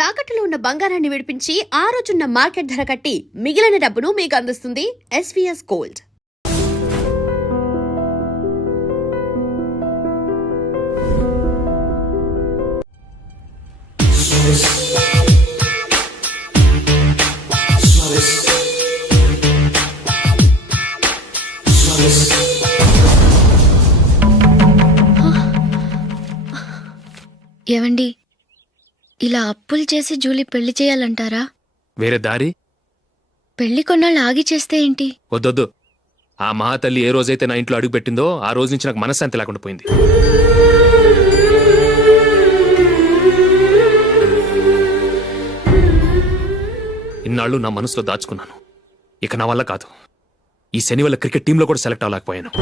తాకట్టులో ఉన్న బంగారాన్ని విడిపించి ఆ రోజున్న మార్కెట్ ధర కట్టి మిగిలిన డబ్బును మీకు అందిస్తుంది ఎస్వీఎస్ గోల్డ్. ఏవండి, ఇలా అప్పులు చేసి జూలీ పెళ్లి చేయాలంటారా? వేరే దారి? పెళ్లి కొన్నాళ్ళు ఆగి చేస్తే ఏంటి? వద్దొద్దు. ఆ మహాతల్లి ఏ రోజైతే నా ఇంట్లో అడుగు పెట్టిందో ఆ రోజు నుంచి నాకు మనశ్శాంతి లేకుండా పోయింది. ఇన్నాళ్ళు నా మనసులో దాచుకున్నాను. ఇక నా వల్ల కాదు. ఈ శని వల్ల క్రికెట్ టీంలో కూడా సెలెక్ట్ అవ్వలేకపోయాను.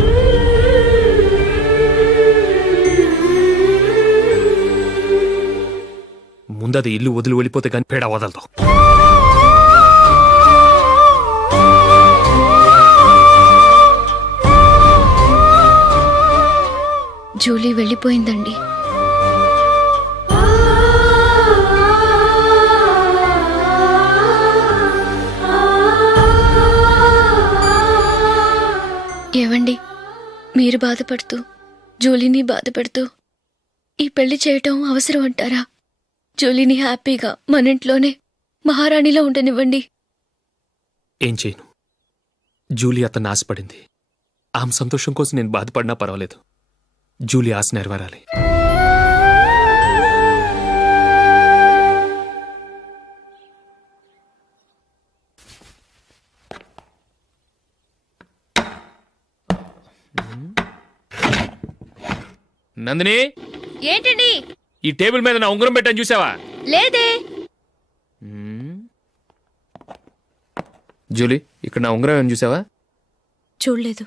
ముందది ఇల్లు వదిలి వెళ్ళిపోతే కానీ పేడ వదలదు. జూలీ వెళ్ళిపోయిందండి. ఏవండి, మీరు బాధపడుతూ జూలీని బాధపడుతూ ఈ పెళ్లి చేయటం అవసరం అంటారా? జూలీని హ్యాపీగా మన ఇంట్లోనే మహారాణిలో ఉండనివ్వండి. ఏం చేయను? జూలీ అతన్ని ఆశపడింది. ఆమె సంతోషం కోసం నేను బాధపడినా పర్వాలేదు. జూలీ ఆశ నెరవేరాలి. నందిని, ఏంటండి? ఈ టేబుల్ మీద నా ఉంగరం పెట్టని చూసావా? లేదే. జూలీ, ఇక్కడ నా ఉంగరం ఏమని చూసావా? చూడలేదు.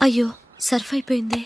అయ్యో, సర్ఫ్ అయిపోయింది.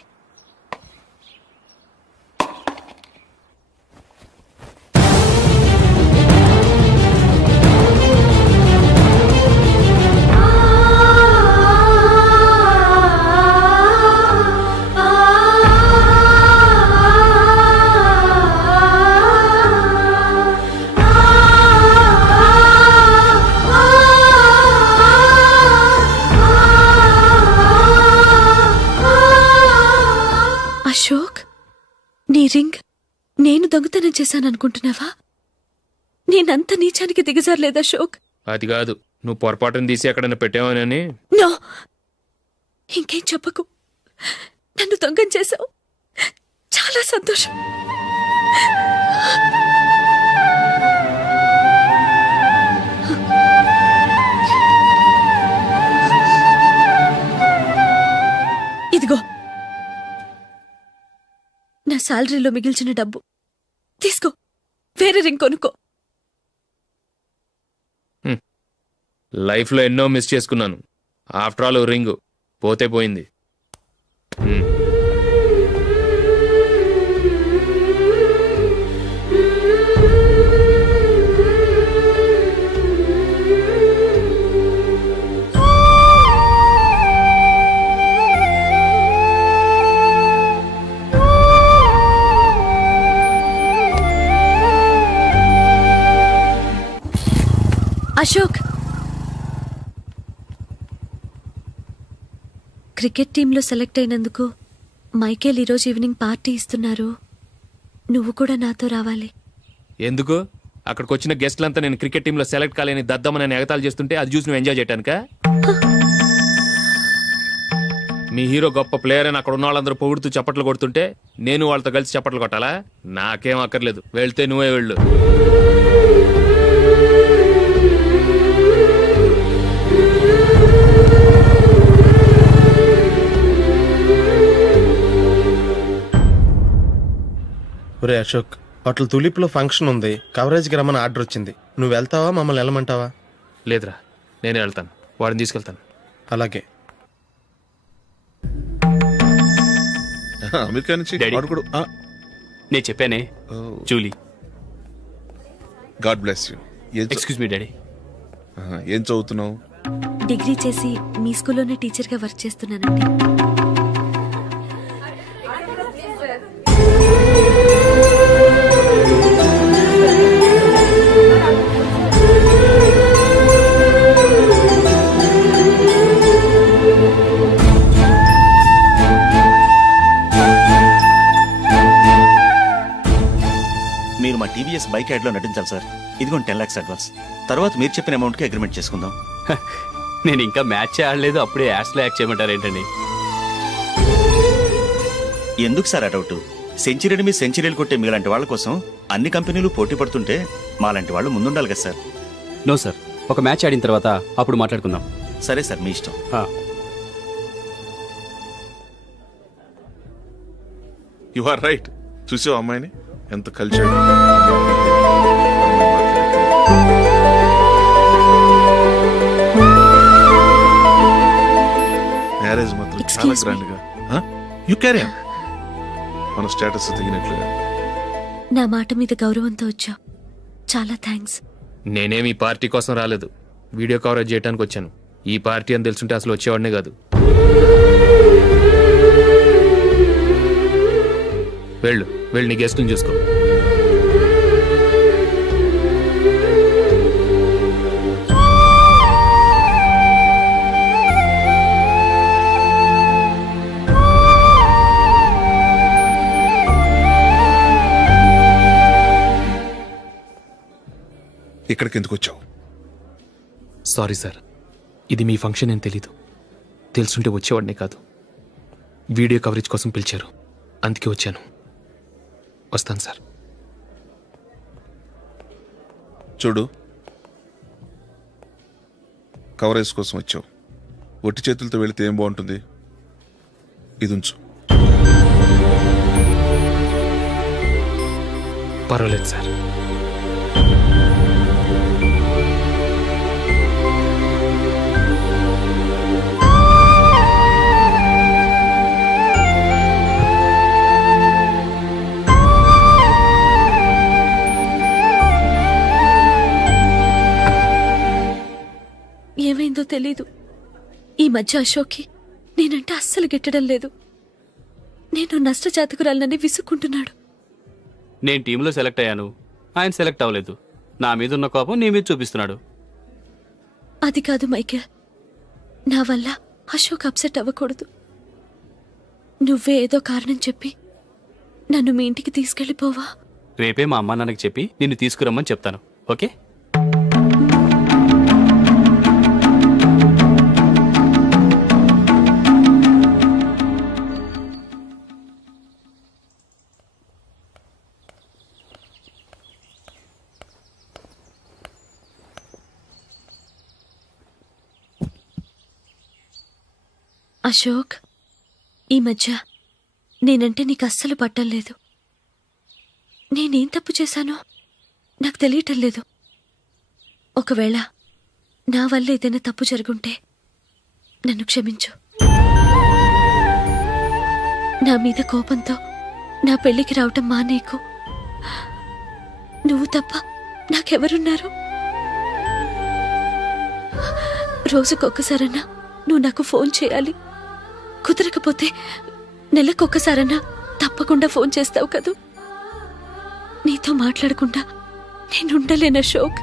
అశోక్, నీ రింగ్ నేను దొంగతనం చేశాననుకుంటున్నావా? నేనంత నీచానికి దిగజారలేదు అశోక్. అది కాదు, నువ్వు పొరపాటును తీసి ఎక్కడైనా పెట్టావని. నో, ఇంకేం చెప్పకు. నన్ను దొంగం చేశావు. చాలా సంతోషం. ఇదిగో నా శాలరీలో మిగిల్చిన డబ్బు తీసుకో. వేరే రింగ్ కొనుక్కో. లైఫ్లో ఎన్నో మిస్ చేసుకున్నాను. ఆఫ్టర్ ఆల్ రింగ్ పోతే పోయింది. అశోక్, క్రికెట్ టీంలో సెలెక్ట్ అయినందుకు మైకేల్ ఈరోజు ఈవినింగ్ పార్టీ ఇస్తున్నారు. నువ్వు కూడా నాతో రావాలి. ఎందుకు? అక్కడికి వచ్చిన గెస్ట్లంతా నేను క్రికెట్ టీంలో సెలెక్ట్ కాలేని దద్దమని ఎగతాలు చేస్తుంటే అది చూసి నువ్వు ఎంజాయ్ చేయటానికా? మీ హీరో గొప్ప ప్లేయర్ అని అక్కడ ఉన్న వాళ్ళందరూ పొగుడుతూ చప్పట్లు కొడుతుంటే నేను వాళ్ళతో కలిసి చప్పట్లు కొట్టాలా? నాకేం అక్కర్లేదు. వెళ్తే నువ్వే వెళ్ళు. ఒరే అశోక్, హోటల్ తులిప్లో ఫంక్షన్ ఉంది, కవరేజ్కి రమ్మని ఆర్డర్ వచ్చింది. నువ్వు వెళ్తావా, మమ్మల్ని వెళ్ళమంటావా? లేదురా, నేనే వెళ్తాను. వాడిని తీసుకెళ్తాను. అలాగే. అమెరికా నుంచి డాడీ. వాడు కూడా నేను చెప్పానే Julie. God bless you. Excuse me daddy. ఏం చదువుతున్నావు? డిగ్రీ చేసి మీ స్కూల్లోనే టీచర్గా వర్క్ చేస్తున్నానండి. మీరు మా టీవీఎస్ బైక్ యాడ్లో నటించాలి సార్. ఇదిగోండి 10 lakhs అడ్వాన్స్. తర్వాత మీరు చెప్పిన అమౌంట్కి అగ్రిమెంట్ చేసుకుందాం. నేను ఇంకా మ్యాచ్ ఆడలేదు, అప్పుడే యాడ్స్లో యాక్ట్ చేయమంటారు ఏంటండి? ఎందుకు సార్ ఆ డౌట్? సెంచరీని మీ సెంచరీలు కొట్టే మీలాంటి వాళ్ళ కోసం అన్ని కంపెనీలు పోటీ పడుతుంటే మాలాంటి వాళ్ళు ముందుండాలి కదా సార్. నో సార్, ఒక మ్యాచ్ ఆడిన తర్వాత అప్పుడు మాట్లాడుకుందాం. సరే సార్, మీ ఇష్టం. You are right. చూసావు అమ్మాయిని ఎంత కల్చర్డ్. మ్యారేజ్ మాత్రం చాలా Excuse me. గ్రాండ్ గా. You carry on. మన స్టేటస్ తగినట్లుగా. నా మాట మీద గౌరవంతో వచ్చావు. చాలా థ్యాంక్స్. నేనేమి ఈ పార్టీ కోసం రాలేదు, వీడియో కవరేజ్ చేయడానికి వచ్చాను. ఈ పార్టీ అని తెలుసుంటే అసలు వచ్చేవాడినే కాదు. వెళ్ళు వెళ్ళి నీ గెస్ట్ని చూసుకో. ఇక్కడికి ఎందుకు వచ్చావు? సారీ సార్, ఇది మీ ఫంక్షన్ అని తెలీదు. తెలుసుంటే వచ్చేవాడినే కాదు. వీడియో కవరేజ్ కోసం పిలిచారు, అందుకే వచ్చాను. వస్తాను సార్. చూడు, కవరేజ్ కోసం వచ్చావు. ఒట్టి చేతులతో వెళితే ఏం బాగుంటుంది? ఇది ఉంచు. పర్వాలేదు సార్. ఏమైందో తెలీదు. ఈ మధ్య అశోక్కి నేనంటే అస్సలు గిట్టడం లేదు. నేను నష్టజాతకురాలనని విసుక్కుంటున్నాడు. నేను టీంలో సెలెక్ట్ అయ్యాను, ఆయన సెలెక్ట్ అవ్వలేదు. నా మీద ఉన్న కోపం నీ మీద చూపిస్తున్నాడు. అది కాదు మైకేల్, నా వల్ల అశోక్ అప్సెట్ అవ్వకూడదు. నువ్వే ఏదో కారణం చెప్పి నన్ను మీ ఇంటికి తీసుకెళ్ళిపోవా? రేపే మా అమ్మా నాన్నకి చెప్పి నిన్ను తీసుకురమ్మని చెప్తాను. ఓకే? అశోక్, ఈ మధ్య నేనంటే నీకు అస్సలు పట్టం లేదు. నేనేం తప్పు చేశానో నాకు తెలియటం లేదు. ఒకవేళ నా వల్ల ఏదైనా తప్పు జరుగుంటే నన్ను క్షమించు. నా మీద కోపంతో నా పెళ్లికి రావటం మానేకు. నువ్వు తప్ప నాకెవరున్నారు? రోజుకొక్కసారన్నా నువ్వు నాకు ఫోన్ చేయాలి. కుదరకపోతే నెలకొక్కసారన్నా తప్పకుండా ఫోన్ చేస్తావు కదూ. నీతో మాట్లాడకుండా నేనుండలేను అశోక్.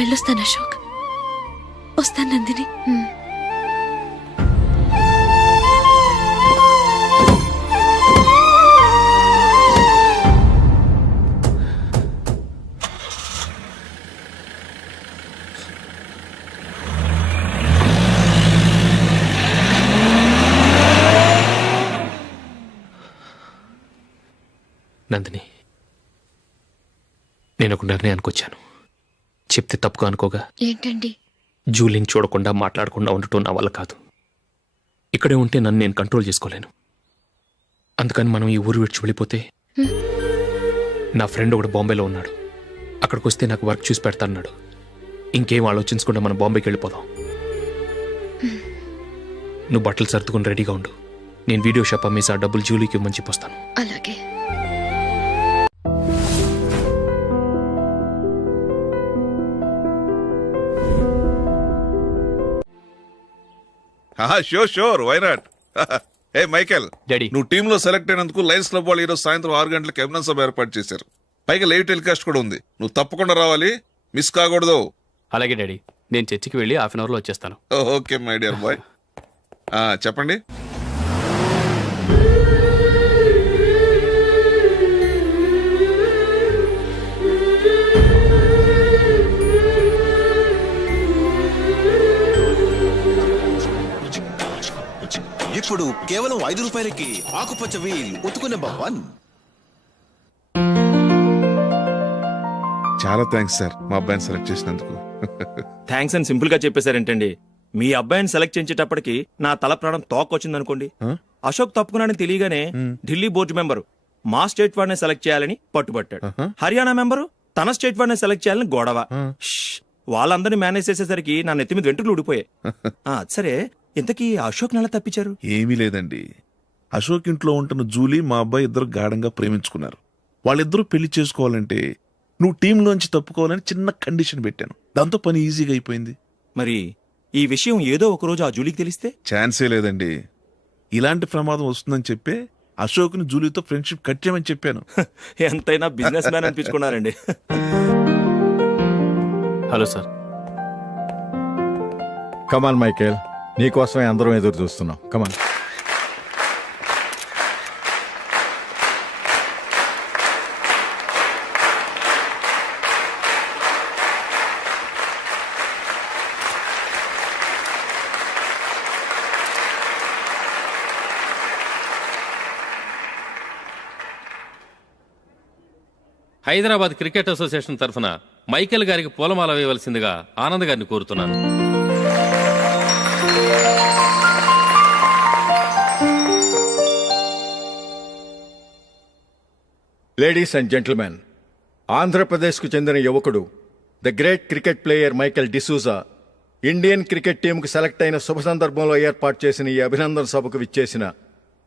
వెళ్ళొస్తాను అశోక్. వస్తాను నందిని. నందిని, నేను ఒక నిర్ణయానికి వచ్చాను. చెప్తే తప్పుగా అనుకోగా. ఏంటండి? జూలీని చూడకుండా మాట్లాడకుండా ఉండటం నా వల్ల కాదు. ఇక్కడే ఉంటే నన్ను నేను కంట్రోల్ చేసుకోలేను. అందుకని మనం ఈ ఊరు విడిచి వెళ్ళిపోతే, నా ఫ్రెండ్ ఒకడు బాంబేలో ఉన్నాడు, అక్కడికి వస్తే నాకు వర్క్ చూసి పెడతాన్నాడు. ఇంకేం ఆలోచించకుండా మనం బాంబేకి వెళ్ళిపోదాం. నువ్వు బట్టలు సర్దుకుని రెడీగా ఉండు. నేను వీడియో షాప్ అమ్మేసి ఆ డబ్బులు జూలీకి ఇవ్వమని చెప్పొస్తాను. అలాగే. Sure why not. Hey Michael, daddy. నువ్వు టీంలో సెలెక్ట్ అయినందుకు లయన్స్ క్లబ్ వాళ్ళు ఈరోజు సాయంత్రం 6 గంటలకు అభినందన సభ ఏర్పాటు చేశారు. పైగా లైవ్ టెలికాస్ట్ కూడా ఉంది. నువ్వు తప్పకుండా రావాలి, మిస్ కాకూడదు. అలాగే డాడీ, నేను చర్చికి వెళ్ళి హాఫ్ అన్ అవర్లో వచ్చేస్తాను. Okay my dear bye. చెప్పండి. ఇప్పుడు కేవలం 5 రూపాయలకి ఆకుపచ్చ వీల్ ఉతుకు నెంబర్ 1. చాలా థ్యాంక్స్ సార్ మా అబ్బాయిని సెలెక్ట్ చేసినందుకు. థ్యాంక్స్ అని సింపుల్ గా చెప్పేశారేంటండి? మీ అబ్బాయిని సెలెక్ట్ చేసేటప్పటికి నా తల ప్రాణం తోకొచ్చిందనుకోండి. అశోక్ తప్పుకున్నాడని తెలియగానే ఢిల్లీ బోర్డు మెంబరు మా స్టేట్ వాడిని సెలెక్ట్ చేయాలని పట్టుబట్టాడు. హర్యానా మెంబరు తన స్టేట్ వాడిని సెలెక్ట్ చేయాలని గొడవ. వాళ్ళందరినీ మేనేజ్ చేసేసరికి నా నెత్తి మీద వెంట్రుకలు ఊడిపోయాయి. సరే, ఇంతకీ అశోక్ నెల తప్పించారు? ఏమీ లేదండి. అశోక్ ఇంట్లో ఉంటున్న జూలీ మా అబ్బాయి ఇద్దరు గాఢంగా ప్రేమించుకున్నారు. వాళ్ళిద్దరూ పెళ్లి చేసుకోవాలంటే నువ్వు టీంలోంచి తప్పుకోవాలని చిన్న కండిషన్ పెట్టాను. దాంతో పని ఈజీగా అయిపోయింది. మరి ఈ విషయం ఏదో ఒక రోజు ఆ జూలీకి తెలిస్తే? ఛాన్సే లేదండి. ఇలాంటి ప్రమాదం వస్తుందని చెప్పే అశోక్ని జూలీతో ఫ్రెండ్షిప్ కట్ చేయమని చెప్పాను. ఎంతైనా బిజినెస్ మ్యాన్ అనిపించుకున్నారండి. Hello sir. కమాన్ మైకేల్, నీకోసమే అందరం ఎదురు చూస్తున్నాం. కమాన్. హైదరాబాద్ క్రికెట్ అసోసియేషన్ తరఫున మైకేల్ గారికి పూలమాల వేయవలసిందిగా ఆనంద్ గారిని కోరుతున్నాను. లేడీస్ అండ్ జెంటిల్మెన్, ఆంధ్రప్రదేశ్కు చెందిన యువకుడు the great cricket player Michael D'Souza Indian cricket టీంకు సెలెక్ట్ అయిన శుభ సందర్భంలో ఏర్పాటు చేసిన ఈ అభినందన సభకు విచ్చేసిన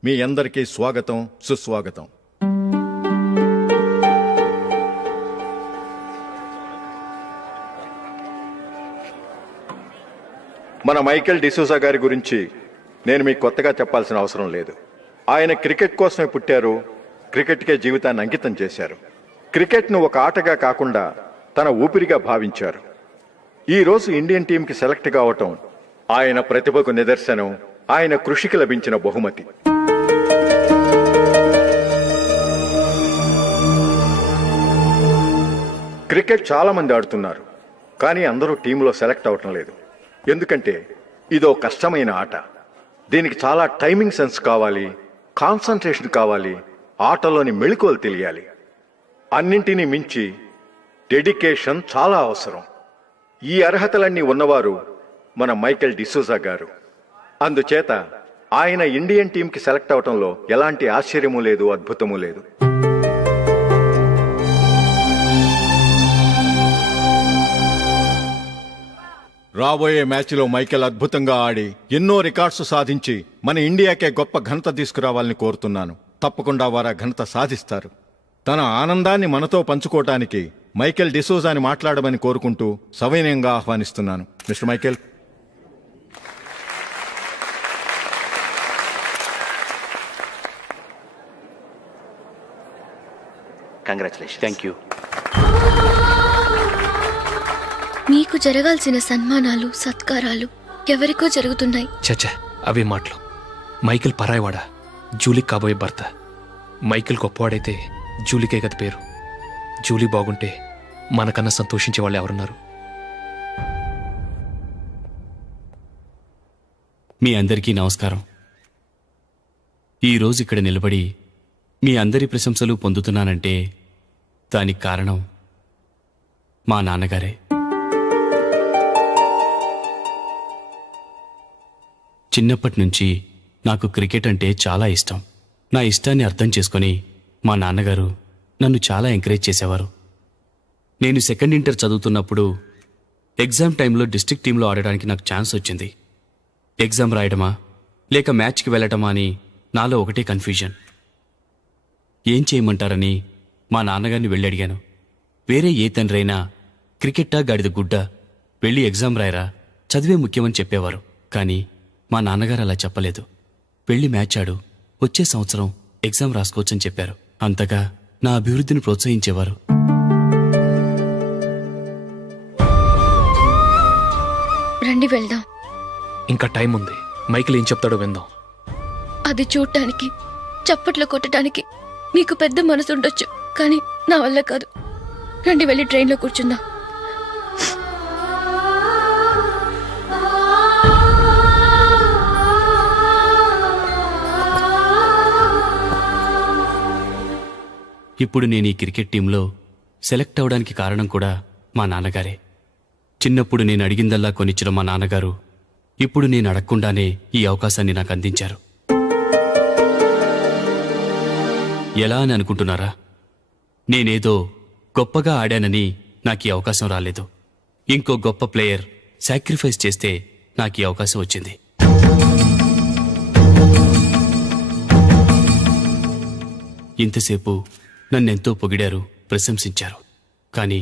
మీ అందరికీ స్వాగతం, సుస్వాగతం. మన మైకేల్ డిసూజా గారి గురించి నేను మీకు కొత్తగా చెప్పాల్సిన అవసరం లేదు. ఆయన క్రికెట్ కోసమే పుట్టారు, క్రికెట్కే జీవితాన్ని అంకితం చేశారు. క్రికెట్ను ఒక ఆటగా కాకుండా తన ఊపిరిగా భావించారు. ఈరోజు ఇండియన్ టీంకి సెలెక్ట్ కావటం ఆయన ప్రతిభకు నిదర్శనం, ఆయన కృషికి లభించిన బహుమతి. క్రికెట్ చాలా మంది ఆడుతున్నారు, కానీ అందరూ టీంలో సెలెక్ట్ అవటం లేదు. ఎందుకంటే ఇదో కష్టమైన ఆట. దీనికి చాలా టైమింగ్ సెన్స్ కావాలి, కాన్సంట్రేషన్ కావాలి, ఆటలోని మెళకువలు తెలియాలి. అన్నింటినీ మించి డెడికేషన్ చాలా అవసరం. ఈ అర్హతలన్నీ ఉన్నవారు మన మైకేల్ డిసూజా గారు. అందుచేత ఆయన ఇండియన్ టీంకి సెలెక్ట్ అవటంలో ఎలాంటి ఆశ్చర్యమూ లేదు, అద్భుతమూ లేదు. రాబోయే మ్యాచ్లో మైకేల్ అద్భుతంగా ఆడి ఎన్నో రికార్డ్స్ సాధించి మన ఇండియాకే గొప్ప ఘనత తీసుకురావాలని కోరుతున్నాను. తప్పకుండా వారు ఆ ఘనత సాధిస్తారు. తన ఆనందాన్ని మనతో పంచుకోవటానికి మైకేల్ డిసూజాని మాట్లాడమని కోరుకుంటూ సవినయంగా ఆహ్వానిస్తున్నాను. Mister Michael. Congratulation. Thank you. మీకు జరగాల్సిన సన్మానాలు, సత్కారాలు ఎవరికో జరుగుతున్నాయి. చచ్చా, అవే మాటలు. మైకేల్ పరాయవాడా, జూలీకి కాబోయే భర్త. మైకేల్ గొప్పవాడైతే జూలీకే కదా పేరు. జూలీ బాగుంటే మనకన్నా సంతోషించే వాళ్ళు ఎవరున్నారు? మీ అందరికీ నమస్కారం. ఈరోజు ఇక్కడ నిలబడి మీ అందరి ప్రశంసలు పొందుతున్నానంటే దానికి కారణం మా నాన్నగారే. చిన్నప్పటి నుంచి నాకు క్రికెట్ అంటే చాలా ఇష్టం. నా ఇష్టాన్ని అర్థం చేసుకొని మా నాన్నగారు నన్ను చాలా ఎంకరేజ్ చేసేవారు. నేను సెకండ్ ఇంటర్ చదువుతున్నప్పుడు ఎగ్జామ్ టైంలో డిస్ట్రిక్ట్ టీంలో ఆడడానికి నాకు ఛాన్స్ వచ్చింది. ఎగ్జామ్ రాయడమా, లేక మ్యాచ్కి వెళ్ళటమా అని నాలో ఒకటే కన్ఫ్యూజన్. ఏం చేయమంటారని మా నాన్నగారిని వెళ్ళి అడిగాను. వేరే ఏ తండ్రైనా క్రికెట్టా గాడిద గుడ్డ, వెళ్ళి ఎగ్జామ్ రాయరా, చదివే ముఖ్యమని చెప్పేవారు. కానీ మా నాన్నగారు అలా చెప్పలేదు. వెళ్ళి మ్యాచ్ ఆడు, వచ్చే సంవత్సరం ఎగ్జామ్ రాసుకోవచ్చని చెప్పారు. అంతగా నా అభివృద్ధిని ప్రోత్సహించేవారు. రండి వెళ్దాం. ఇంకా టైం ఉంది. మైకిల్ ఏం చెప్తాడో విందాం. అది చూడటానికి, చప్పట్లు కొట్టడానికి మీకు పెద్ద మనసు ఉండొచ్చు, కానీ నా వల్ల కాదు. రండి వెళ్ళి ట్రైన్లో కూర్చుందాం. ఇప్పుడు నేను ఈ క్రికెట్ టీంలో సెలెక్ట్ అవడానికి కారణం కూడా మా నాన్నగారే. చిన్నప్పుడు నేను అడిగిందల్లా కొనిచ్చిన మా నాన్నగారు ఇప్పుడు నేను అడగకుండానే ఈ అవకాశాన్ని నాకు అందించారు. ఎలా అని అనుకుంటున్నారా? నేనేదో గొప్పగా ఆడానని నాకు ఈ అవకాశం రాలేదు. ఇంకో గొప్ప ప్లేయర్ సాక్రిఫైస్ చేస్తే నాకు ఈ అవకాశం వచ్చింది. ఇంతసేపు నన్నెంతో పొగిడారు, ప్రశంసించారు. కానీ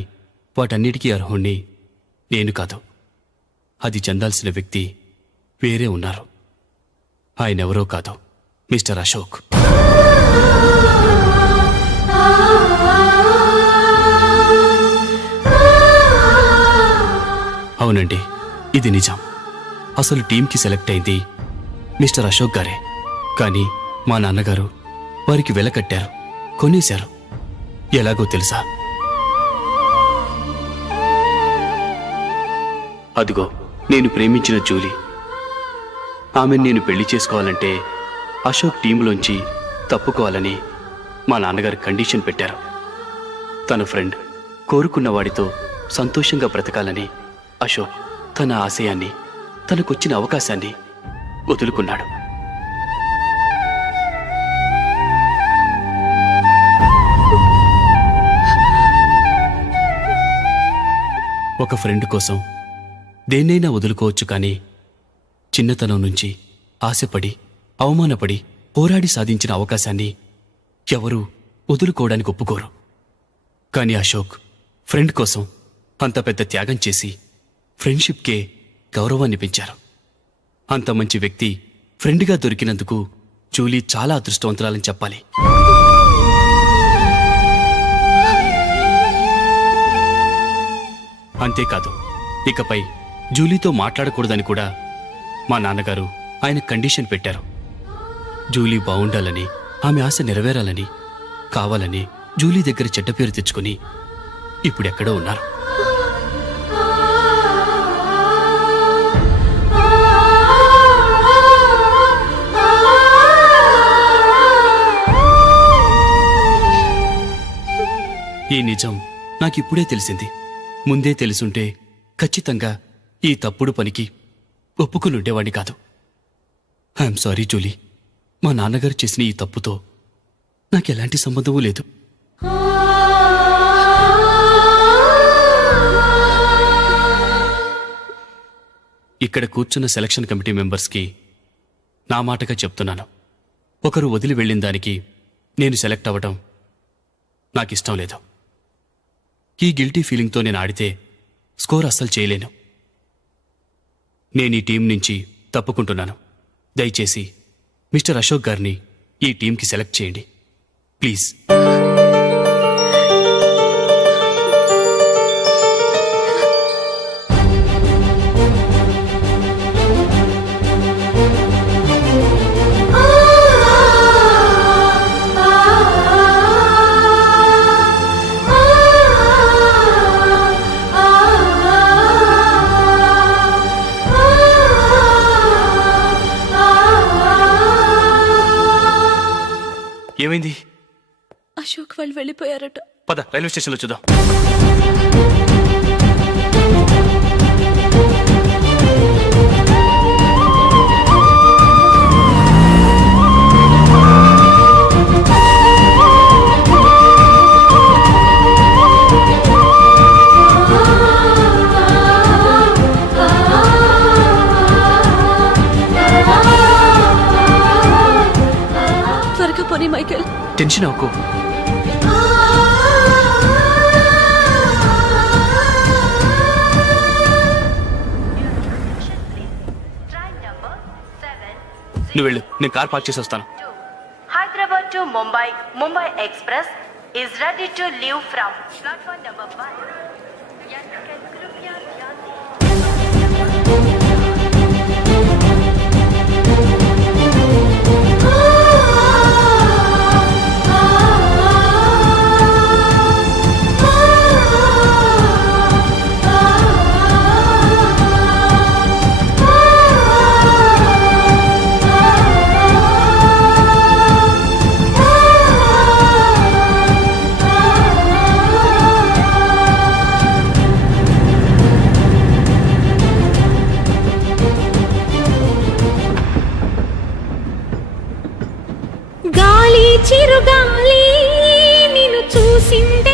వాటన్నిటికీ అర్హుణ్ణి నేను కాదు. అది చెందాల్సిన వ్యక్తి వేరే ఉన్నారు. ఆయనెవరో కాదు, మిస్టర్ అశోక్. అవునండి, ఇది నిజం. అసలు టీంకి సెలెక్ట్ అయింది మిస్టర్ అశోక్ గారే. కానీ మా నాన్నగారు వారికి వెల కట్టారు, కొనేశారు. ఎలాగో తెలుసా? అదిగో నేను ప్రేమించిన జూలీ. ఆమెను నేను పెళ్లి చేసుకోవాలంటే అశోక్ టీంలోంచి తప్పుకోవాలని మా నాన్నగారు కండిషన్ పెట్టారు. తన ఫ్రెండ్ కోరుకున్న వాడితో సంతోషంగా బ్రతకాలని అశోక్ తన ఆశయాన్ని, తనకొచ్చిన అవకాశాన్ని వదులుకున్నాడు. ఒక ఫ్రెండ్ కోసం దేన్నైనా వదులుకోవచ్చు, కానీ చిన్నతనం నుంచి ఆశపడి, అవమానపడి, పోరాడి సాధించిన అవకాశాన్ని ఎవరూ వదులుకోవడానికి ఒప్పుకోరు. కానీ అశోక్ ఫ్రెండ్ కోసం అంత పెద్ద త్యాగం చేసి ఫ్రెండ్షిప్కే గౌరవాన్ని పెంచారు. అంత మంచి వ్యక్తి ఫ్రెండ్గా దొరికినందుకు జూలీ చాలా అదృష్టవంతురాలని చెప్పాలి. అంతేకాదు, ఇకపై జూలీతో మాట్లాడకూడదని కూడా మా నాన్నగారు ఆయన కండిషన్ పెట్టారు. జూలీ బాగుండాలని, ఆమె ఆశ నెరవేరాలని, కావాలని జూలీ దగ్గర చెడ్డ పేరు తెచ్చుకుని ఇప్పుడెక్కడో ఉన్నారు. ఈ నిజం నాకిప్పుడే తెలిసింది. ముందే తెలుసుంటే ఖచ్చితంగా ఈ తప్పుడు పనికి ఒప్పుకుని ఉండేవాడిని కాదు. I'm sorry Julie. మా నాన్నగారు చేసిన ఈ తప్పుతో నాకెలాంటి సంబంధమూ లేదు. ఇక్కడ కూర్చున్న సెలక్షన్ కమిటీ మెంబర్స్కి నా మాటగా చెప్తున్నాను. ఒకరు వదిలి వెళ్ళిన దానికి నేను సెలెక్ట్ అవ్వడం నాకిష్టం లేదు. ఈ గిల్టీ ఫీలింగ్తో నేను ఆడితే స్కోర్ అస్సలు చేయలేను. నేను ఈ టీం నుంచి తప్పుకుంటున్నాను. దయచేసి మిస్టర్ అశోక్ గారిని ఈ టీంకి సెలెక్ట్ చేయండి ప్లీజ్. ఏమైంది? అశోక్ వాళ్ళు వెళ్ళిపోయారట. పద రైల్వే స్టేషన్లో చూద్దాం. టెన్షన్ అవ్వకు. నువ్వు వెళ్ళు, నేను కార్ పార్క్ చేసి వస్తాను. Hyderabad to Mumbai, Mumbai Express is ready to leave from platform number 1. గాలి చిరుగాలి నిన్ను చూసిందే